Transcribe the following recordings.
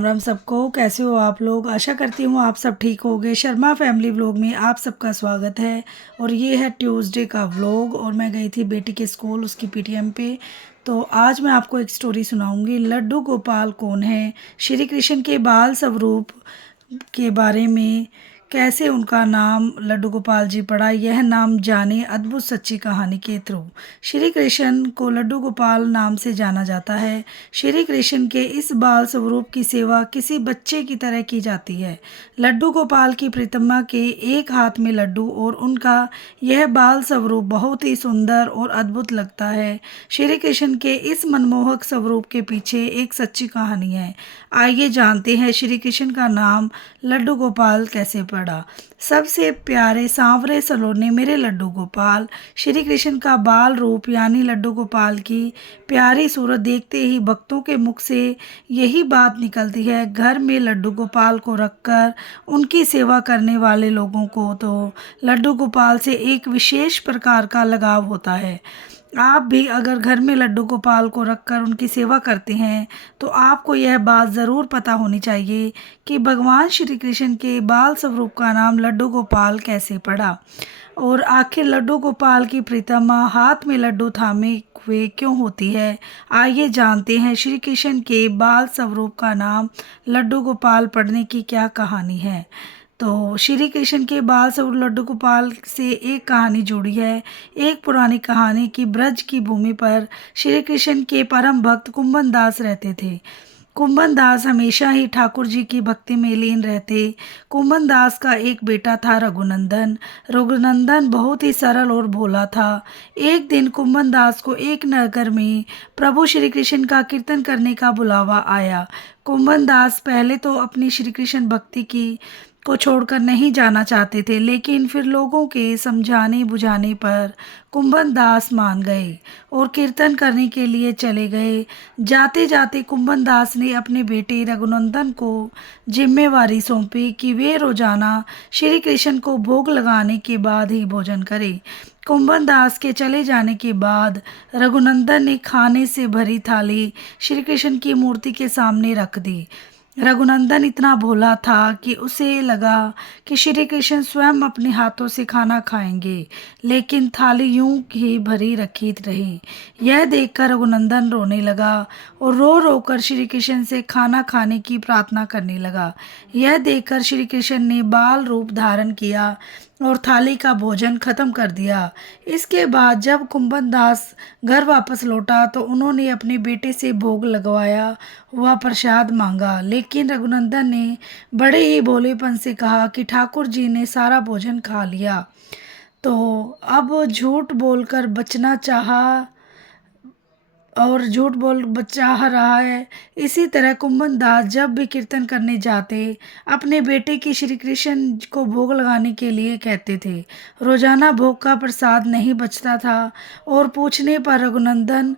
राम सबको, कैसे हो आप लोग। आशा करती हूँ आप सब ठीक होंगे। शर्मा फैमिली व्लॉग में आप सबका स्वागत है। और ये है ट्यूसडे का व्लॉग। और मैं गई थी बेटी के स्कूल, उसकी पीटीएम पे। तो आज मैं आपको एक स्टोरी सुनाऊंगी। लड्डू गोपाल कौन है, श्री कृष्ण के बाल स्वरूप के बारे में, कैसे उनका नाम लड्डू गोपाल जी पड़ा, यह नाम जाने अद्भुत सच्ची कहानी के थ्रू। श्री कृष्ण को लड्डू गोपाल नाम से जाना जाता है। श्री कृष्ण के इस बाल स्वरूप की सेवा किसी बच्चे की तरह की जाती है। लड्डू गोपाल की प्रतिमा के एक हाथ में लड्डू और उनका यह बाल स्वरूप बहुत ही सुंदर और अद्भुत लगता है। श्री कृष्ण के इस मनमोहक स्वरूप के पीछे एक सच्ची कहानी है। आइए जानते हैं श्री कृष्ण का नाम लड्डू गोपाल कैसे पड़ा। सबसे प्यारे सांवरे सलोने मेरे लड्डू गोपाल। श्री कृष्ण का बाल रूप यानी लड्डू गोपाल की प्यारी सूरत देखते ही भक्तों के मुख से यही बात निकलती है, घर में लड्डू गोपाल को रखकर उनकी सेवा करने वाले लोगों को तो लड्डू गोपाल से एक विशेष प्रकार का लगाव होता है। आप भी अगर घर में लड्डू गोपाल को रखकर उनकी सेवा करते हैं तो आपको यह बात ज़रूर पता होनी चाहिए कि भगवान श्री कृष्ण के बाल स्वरूप का नाम लड्डू गोपाल कैसे पड़ा। और आखिर लड्डू गोपाल की प्रतिमा हाथ में लड्डू थामे हुए क्यों होती है। आइए जानते हैं श्री कृष्ण के बाल स्वरूप का नाम लड्डू गोपाल पड़ने की क्या कहानी है। तो श्री कृष्ण के बाल स्वरूप लड्डू गोपाल से एक कहानी जुड़ी है। एक पुरानी कहानी की ब्रज की भूमि पर श्री कृष्ण के परम भक्त कुंभन दास रहते थे। कुंभन दास हमेशा ही ठाकुर जी की भक्ति में लीन रहते। कुंभन दास का एक बेटा था रघुनंदन। रघुनंदन बहुत ही सरल और भोला था। एक दिन कुंभन दास को एक नगर में प्रभु श्री कृष्ण का कीर्तन करने का बुलावा आया। कुंभन दास पहले तो अपनी श्री कृष्ण भक्ति की को छोड़कर नहीं जाना चाहते थे, लेकिन फिर लोगों के समझाने बुझाने पर कुंभन दास मान गए और कीर्तन करने के लिए चले गए। जाते जाते कुंभन दास ने अपने बेटे रघुनंदन को जिम्मेवारी सौंपी कि वे रोजाना श्री कृष्ण को भोग लगाने के बाद ही भोजन करें। कुंभन दास के चले जाने के बाद रघुनंदन ने खाने से भरी थाली श्री कृष्ण की मूर्ति के सामने रख दी। रघुनंदन इतना भोला था कि उसे लगा कि श्री कृष्ण स्वयं अपने हाथों से खाना खाएंगे, लेकिन थाली यूं ही भरी रखी रही। यह देखकर रघुनंदन रोने लगा और रो रो कर श्री कृष्ण से खाना खाने की प्रार्थना करने लगा। यह देखकर श्री कृष्ण ने बाल रूप धारण किया और थाली का भोजन खत्म कर दिया। इसके बाद जब कुंभन दास घर वापस लौटा तो उन्होंने अपने बेटे से भोग लगवाया हुआ प्रसाद मांगा, लेकिन रघुनंदन ने बड़े ही भोलेपन से कहा कि ठाकुर जी ने सारा भोजन खा लिया। तो अब झूठ बोलकर बचना चाहा और झूठ बोल चाह रहा है। इसी तरह कुंभन दास जब भी कीर्तन करने जाते अपने बेटे की श्री कृष्ण को भोग लगाने के लिए कहते थे। रोजाना भोग का प्रसाद नहीं बचता था और पूछने पर रघुनंदन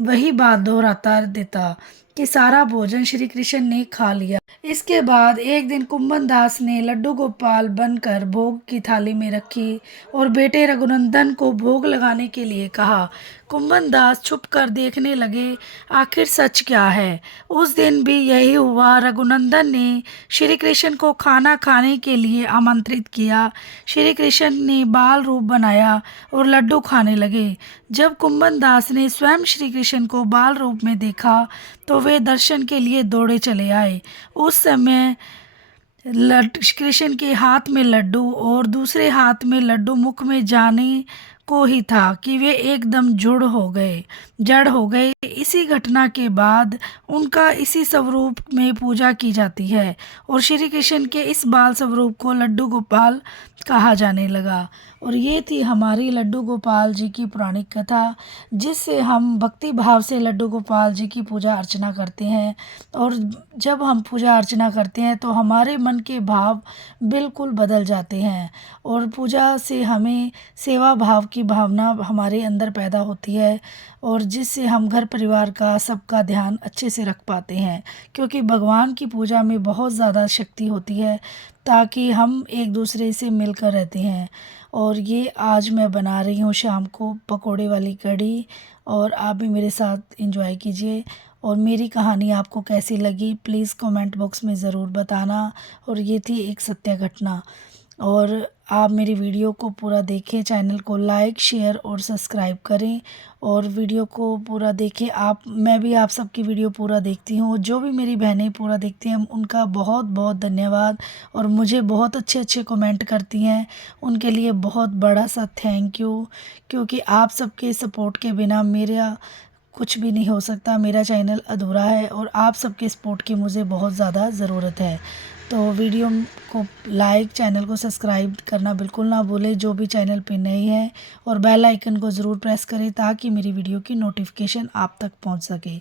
वही बात दोहराता देता कि सारा भोजन श्री कृष्ण ने खा लिया। इसके बाद एक दिन कुंभन दास ने लड्डू गोपाल बनकर भोग की थाली में रखी और बेटे रघुनंदन को भोग लगाने के लिए कहा। कुंभन दास छुप कर देखने लगे आखिर सच क्या है। उस दिन भी यही हुआ। रघुनंदन ने श्री कृष्ण को खाना खाने के लिए आमंत्रित किया। श्री कृष्ण ने बाल रूप बनाया और लड्डू खाने लगे। जब कुंभन दास ने स्वयं श्री कृष्ण को बाल रूप में देखा तो वे दर्शन के लिए दौड़े चले आए। उस समय कृष्ण के हाथ में लड्डू और दूसरे हाथ में लड्डू मुख में जाने को ही था कि वे एकदम जड़ हो गए। इसी घटना के बाद उनका इसी स्वरूप में पूजा की जाती है और श्री कृष्ण के इस बाल स्वरूप को लड्डू गोपाल कहा जाने लगा। और ये थी हमारी लड्डू गोपाल जी की पुरानी कथा, जिससे हम भक्ति भाव से लड्डू गोपाल जी की पूजा अर्चना करते हैं। और जब हम पूजा अर्चना करते हैं तो हमारे मन के भाव बिल्कुल बदल जाते हैं और पूजा से हमें सेवा भाव की भावना हमारे अंदर पैदा होती है और जिससे हम घर परिवार का सबका ध्यान अच्छे से रख पाते हैं, क्योंकि भगवान की पूजा में बहुत ज़्यादा शक्ति होती है ताकि हम एक दूसरे से मिलकर रहते हैं। और ये आज मैं बना रही हूँ शाम को पकोड़े वाली कढ़ी, और आप भी मेरे साथ एंजॉय कीजिए। और मेरी कहानी आपको कैसी लगी प्लीज़ कमेंट बॉक्स में ज़रूर बताना। और ये थी एक सत्य घटना। और आप मेरी वीडियो को पूरा देखें, चैनल को लाइक शेयर और सब्सक्राइब करें और वीडियो को पूरा देखें। मैं भी आप सबकी वीडियो पूरा देखती हूँ, जो भी मेरी बहनें पूरा देखती हैं उनका बहुत बहुत धन्यवाद। और मुझे बहुत अच्छे अच्छे कमेंट करती हैं, उनके लिए बहुत बड़ा सा थैंक यू, क्योंकि आप सबके सपोर्ट के बिना मेरा कुछ भी नहीं हो सकता, मेरा चैनल अधूरा है और आप सबके सपोर्ट की मुझे बहुत ज़्यादा ज़रूरत है। तो वीडियो को लाइक, चैनल को सब्सक्राइब करना बिल्कुल ना भूलें जो भी चैनल पे नए हैं, और बेल आइकन को ज़रूर प्रेस करें ताकि मेरी वीडियो की नोटिफिकेशन आप तक पहुंच सके।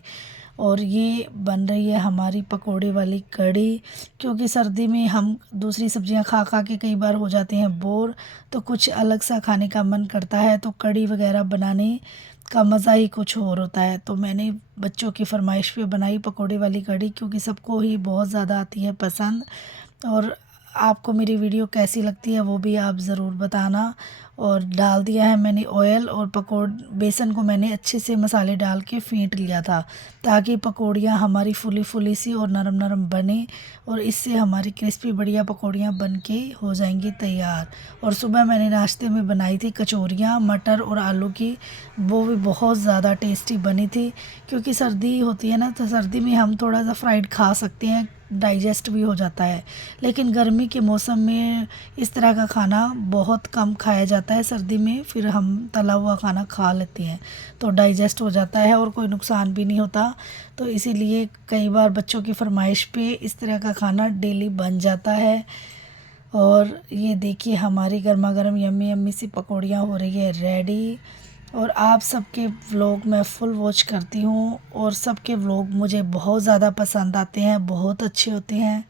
और ये बन रही है हमारी पकोड़े वाली कढ़ी, क्योंकि सर्दी में हम दूसरी सब्जियां खा खा के कई बार हो जाते हैं बोर, तो कुछ अलग सा खाने का मन करता है, तो कढ़ी वगैरह बनाने का मज़ा ही कुछ और होता है। तो मैंने बच्चों की फरमाइश पे बनाई पकोड़े वाली कढ़ी, क्योंकि सबको ही बहुत ज़्यादा आती है पसंद। और आपको मेरी वीडियो कैसी लगती है वो भी आप ज़रूर बताना। और डाल दिया है मैंने ऑयल, और बेसन को मैंने अच्छे से मसाले डाल के फेंट लिया था, ताकि पकौड़ियाँ हमारी फुली फुली सी और नरम नरम बने, और इससे हमारी क्रिस्पी बढ़िया पकौड़ियाँ बन के हो जाएंगी तैयार। और सुबह मैंने नाश्ते में बनाई थी कचौरियाँ मटर और आलू की, वो भी बहुत ज़्यादा टेस्टी बनी थी। क्योंकि सर्दी होती है ना, तो सर्दी में हम थोड़ा सा फ्राइड खा सकते हैं, डाइजेस्ट भी हो जाता है, लेकिन गर्मी के मौसम में इस तरह का खाना बहुत कम खाया जाता है। सर्दी में फिर हम तला हुआ खाना खा लेते हैं तो डाइजेस्ट हो जाता है और कोई नुकसान भी नहीं होता। तो इसीलिए कई बार बच्चों की फरमाइश पे इस तरह का खाना डेली बन जाता है। और ये देखिए हमारी गर्मा गर्म यम्मी यम्मी सी पकौड़ियाँ हो रही है रेडी। और आप सबके व्लॉग मैं फुल वॉच करती हूँ, और सबके व्लॉग मुझे बहुत ज़्यादा पसंद आते हैं, बहुत अच्छे होते हैं।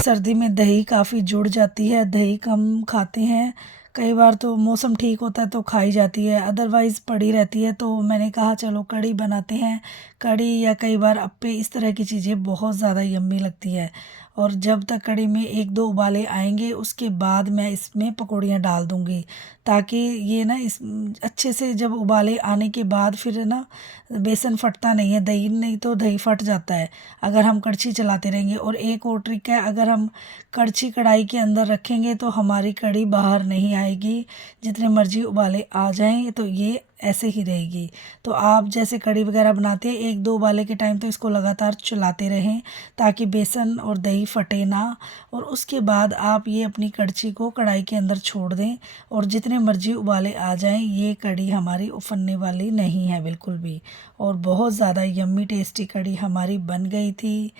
सर्दी में दही काफ़ी जुड़ जाती है, दही कम खाते हैं। कई बार तो मौसम ठीक होता है तो खाई जाती है, अदरवाइज़ पड़ी रहती है। तो मैंने कहा चलो कढ़ी बनाते हैं, कढ़ी या कई बार अप्पे, इस तरह की चीज़ें बहुत ज़्यादा यम्मी लगती है। और जब तक कढ़ी में एक दो उबाले आएंगे उसके बाद मैं इसमें पकौड़ियाँ डाल दूँगी, ताकि ये ना इस अच्छे से जब उबाले आने के बाद फिर ना बेसन फटता नहीं है, दही नहीं तो दही फट जाता है अगर हम कड़छी चलाते रहेंगे। और एक और ट्रिक है, अगर हम कड़छी कढ़ाई के अंदर रखेंगे तो हमारी कढ़ी बाहर नहीं आएगी, जितने मर्जी उबाले आ जाएं तो ये ऐसे ही रहेगी। तो आप जैसे कढ़ी वगैरह बनाते हैं, 1-2 उबाले के टाइम तो इसको लगातार चलाते रहें ताकि बेसन और दही फटे ना। और उसके बाद आप ये अपनी कड़छी को कढ़ाई के अंदर छोड़ दें और जितने मर्जी उबाले आ जाएं, ये कढ़ी हमारी उफनने वाली नहीं है बिल्कुल भी। और बहुत ज़्यादा यम्मी टेस्टी कढ़ी हमारी बन गई थी।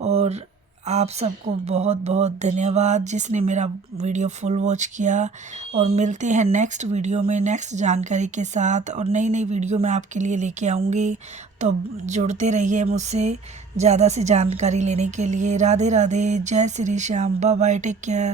और आप सबको बहुत बहुत धन्यवाद जिसने मेरा वीडियो फुल वॉच किया। और मिलते हैं नेक्स्ट वीडियो में नेक्स्ट जानकारी के साथ, और नई नई वीडियो मैं आपके लिए लेके आऊँगी। तो जुड़ते रहिए मुझसे ज़्यादा से जानकारी लेने के लिए। राधे राधे, जय Shri Shyam, bye bye, take care.